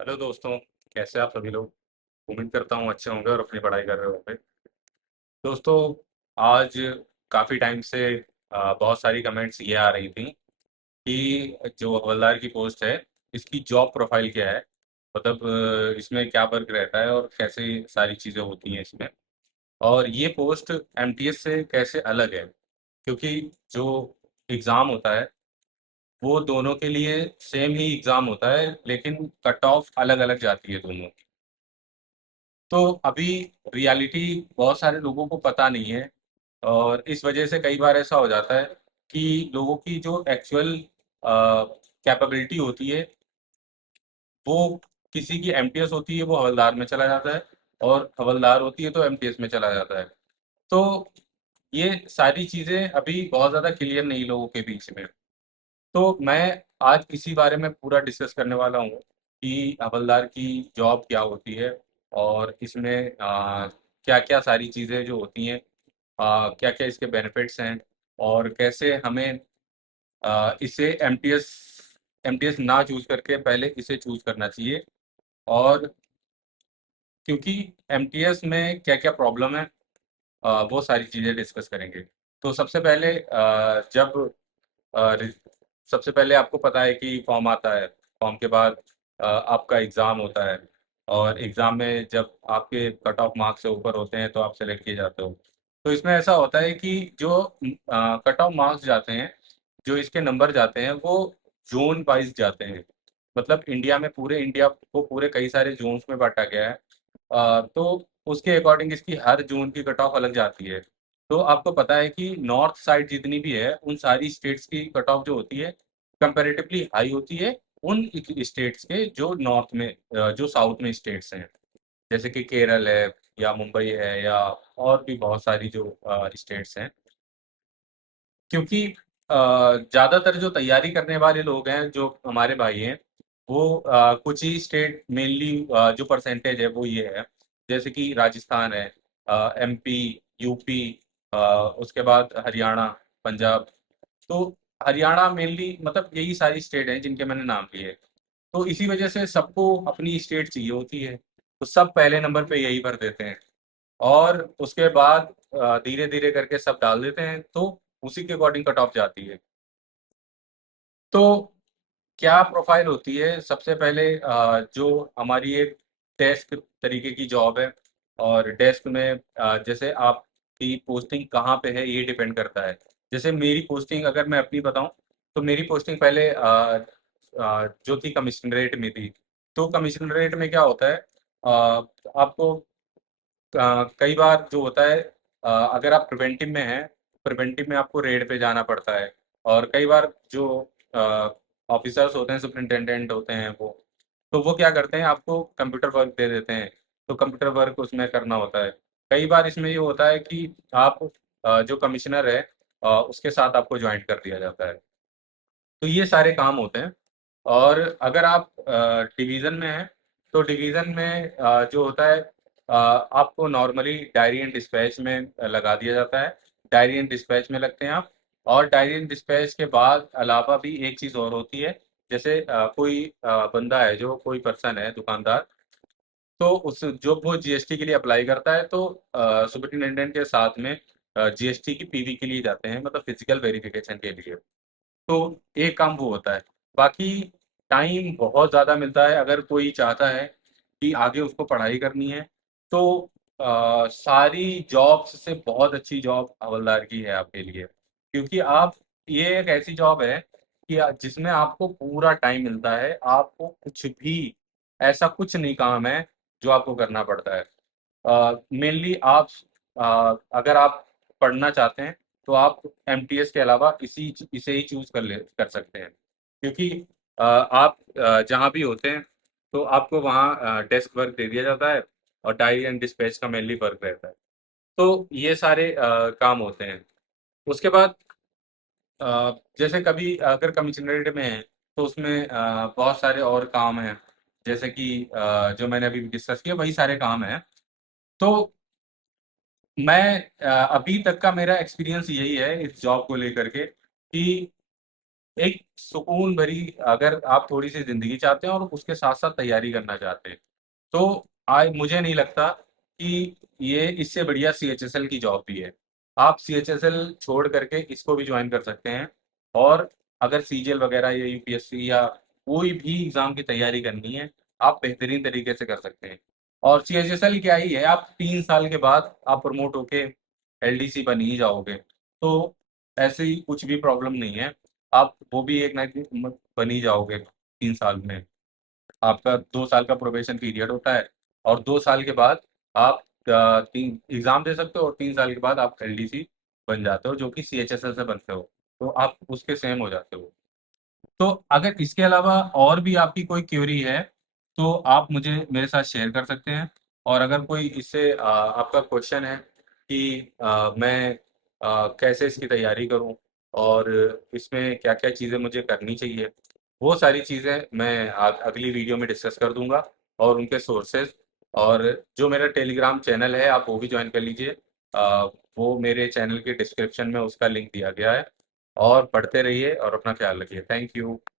Hello दोस्तों। कैसे आप सभी लोग? उम्मीद करता हूँ अच्छे होंगे और अपनी पढ़ाई कर रहे होंगे। दोस्तों, आज काफ़ी टाइम से बहुत सारी कमेंट्स ये आ रही थी कि जो हवलदार की पोस्ट है, इसकी जॉब प्रोफाइल क्या है। मतलब इसमें क्या वर्क रहता है और कैसे सारी चीज़ें होती हैं इसमें, और ये पोस्ट एमटीएस से कैसे अलग है। क्योंकि जो एग्ज़ाम होता है वो दोनों के लिए सेम ही एग्ज़ाम होता है, लेकिन कट ऑफ अलग अलग जाती है दोनों। तो अभी रियलिटी बहुत सारे लोगों को पता नहीं है, और इस वजह से कई बार ऐसा हो जाता है कि लोगों की जो एक्चुअल कैपेबिलिटी होती है, वो किसी की एमटीएस होती है वो हवलदार में चला जाता है, और हवलदार होती है तो एमटीएस में चला जाता है। तो ये सारी चीज़ें अभी बहुत ज़्यादा क्लियर नहीं लोगों के बीच में। तो मैं आज इसी बारे में पूरा डिस्कस करने वाला हूँ कि हवलदार की जॉब क्या होती है, और इसमें क्या-क्या सारी चीज़ें जो होती हैं, क्या-क्या इसके बेनिफिट्स हैं, और कैसे हमें इसे एमटीएस एमटीएस ना चूज़ करके पहले इसे चूज़ करना चाहिए। और क्योंकि एमटीएस में क्या-क्या प्रॉब्लम है, वो सारी चीज़ें डिस्कस करेंगे। तो जब अ, रि सबसे पहले आपको पता है कि फॉर्म आता है, फॉर्म के बाद आपका एग्ज़ाम होता है, और एग्ज़ाम में जब आपके कट ऑफ मार्क्स से ऊपर होते हैं तो आप सेलेक्ट किए जाते हो। तो इसमें ऐसा होता है कि जो कट ऑफ मार्क्स जाते हैं, जो इसके नंबर जाते हैं वो ज़ोन वाइज़ जाते हैं। मतलब इंडिया में, पूरे इंडिया को पूरे कई सारे ज़ोन्स में बाँटा गया है। तो उसके अकॉर्डिंग इसकी हर ज़ोन की कट ऑफ अलग जाती है। तो आपको पता है कि नॉर्थ साइड जितनी भी है, उन सारी स्टेट्स की कट ऑफ जो होती है, कंपैरेटिवली हाई होती है उन स्टेट्स के जो नॉर्थ में, जो साउथ में स्टेट्स हैं, जैसे कि केरल है, या मुंबई है, या और भी बहुत सारी जो स्टेट्स हैं। क्योंकि ज़्यादातर जो तैयारी करने वाले लोग हैं, जो हमारे भाई हैं, वो कुछ ही स्टेट मेनली, जो परसेंटेज है वो ये है, जैसे कि राजस्थान है, एमपी, यूपी, उसके बाद हरियाणा, पंजाब। तो हरियाणा मेनली, मतलब यही सारी स्टेट हैं जिनके मैंने नाम लिए। तो इसी वजह से सबको अपनी स्टेट चाहिए होती है, तो सब पहले नंबर पे यही भर देते हैं, और उसके बाद धीरे धीरे करके सब डाल देते हैं, तो उसी के अकॉर्डिंग कट ऑफ जाती है। तो क्या प्रोफाइल होती है? सबसे पहले जो हमारी एक डेस्क तरीके की जॉब है, और डेस्क में जैसे आपकी पोस्टिंग कहाँ पे है ये डिपेंड करता है। जैसे मेरी पोस्टिंग अगर मैं अपनी बताऊं, तो मेरी पोस्टिंग पहले जो थी कमिश्नरेट में थी। तो कमिश्नरेट में क्या होता है, आपको कई बार जो होता है, अगर आप प्रिवेंटिव में हैं, प्रिवेंटिव में आपको रेड पे जाना पड़ता है। और कई बार जो ऑफिसर्स होते हैं, सुपरिंटेंडेंट होते हैं, वो तो वो क्या करते हैं, आपको कंप्यूटर वर्क दे देते हैं, तो कंप्यूटर वर्क उसमें करना होता है। कई बार इसमें ये होता है कि आप जो कमिश्नर है, उसके साथ आपको ज्वाइन कर दिया जाता है। तो ये सारे काम होते हैं। और अगर आप डिवीज़न में हैं, तो डिवीज़न में जो होता है, आपको नॉर्मली डायरी एंड डिस्पैच में लगा दिया जाता है। डायरी एंड डिस्पैच में लगते हैं आप। और डायरी एंड डिस्पैच के बाद अलावा भी एक चीज़ और होती है। जैसे कोई बंदा है, जो कोई पर्सन है, दुकानदार, तो उस जो वो जीएसटी के लिए अप्लाई करता है, तो सुपरिटेंडेंट के साथ में जीएसटी की पीवी के लिए जाते हैं, मतलब फिजिकल वेरिफिकेशन के लिए। तो एक काम वो होता है। बाकी टाइम बहुत ज़्यादा मिलता है, अगर कोई चाहता है कि आगे उसको पढ़ाई करनी है, तो सारी जॉब्स से बहुत अच्छी जॉब हवलदार की है आपके लिए। क्योंकि आप, ये एक ऐसी जॉब है कि जिसमें आपको पूरा टाइम मिलता है, आपको कुछ भी, ऐसा कुछ नहीं काम है जो आपको करना पड़ता है। मेनली आप, अगर आप पढ़ना चाहते हैं, तो आप एमटीएस के अलावा इसे ही चूज़ कर सकते हैं। क्योंकि आप जहाँ भी होते हैं, तो आपको वहाँ डेस्क वर्क दे दिया जाता है, और डायरी एंड डिस्पैच का मेनली वर्क रहता है। तो ये सारे काम होते हैं। उसके बाद जैसे कभी अगर कमिश्नरेट में है, तो उसमें बहुत सारे और काम हैं। जैसे कि जो मैंने अभी डिस्कस किया वही सारे काम हैं। तो मैं अभी तक का मेरा एक्सपीरियंस यही है इस जॉब को लेकर के, कि एक सुकून भरी, अगर आप थोड़ी सी ज़िंदगी चाहते हैं और उसके साथ-साथ तैयारी करना चाहते हैं, तो आय मुझे नहीं लगता कि ये इससे बढ़िया सीएचएसएल की जॉब भी है। आप सीएचएसएल छोड़ करके इसको भी जॉइन कर सकते हैं, और अगर सीजीएल वगैरह या यूपीएससी या कोई भी एग्ज़ाम की तैयारी करनी है, आप बेहतरीन तरीके से कर सकते हैं। और सीएचएसएल क्या ही है, आप 3 साल के बाद आप प्रमोट होके एलडीसी बन ही जाओगे। तो ऐसी कुछ भी प्रॉब्लम नहीं है, आप वो भी एक ना एक दिन बन ही जाओगे 3 साल में। आपका 2 साल का प्रोबेशन पीरियड होता है, और 2 साल के बाद आप 3 एग्ज़ाम दे सकते हो, और 3 साल के बाद आप एलडीसी बन जाते हो, जो कि सीएचएसएल से बनते हो। तो आप उसके सेम हो जाते हो। तो अगर इसके अलावा और भी आपकी कोई क्वेरी है, तो आप मुझे मेरे साथ शेयर कर सकते हैं। और अगर कोई इससे आपका क्वेश्चन है कि मैं कैसे इसकी तैयारी करूं, और इसमें क्या-क्या चीज़ें मुझे करनी चाहिए, वो सारी चीज़ें मैं अगली वीडियो में डिस्कस कर दूंगा, और उनके सोर्सेज, और जो मेरा टेलीग्राम चैनल है आप वो भी ज्वाइन कर लीजिए। वो मेरे चैनल के डिस्क्रिप्शन में उसका लिंक दिया गया है। और पढ़ते रहिए और अपना ख्याल रखिए। Thank you.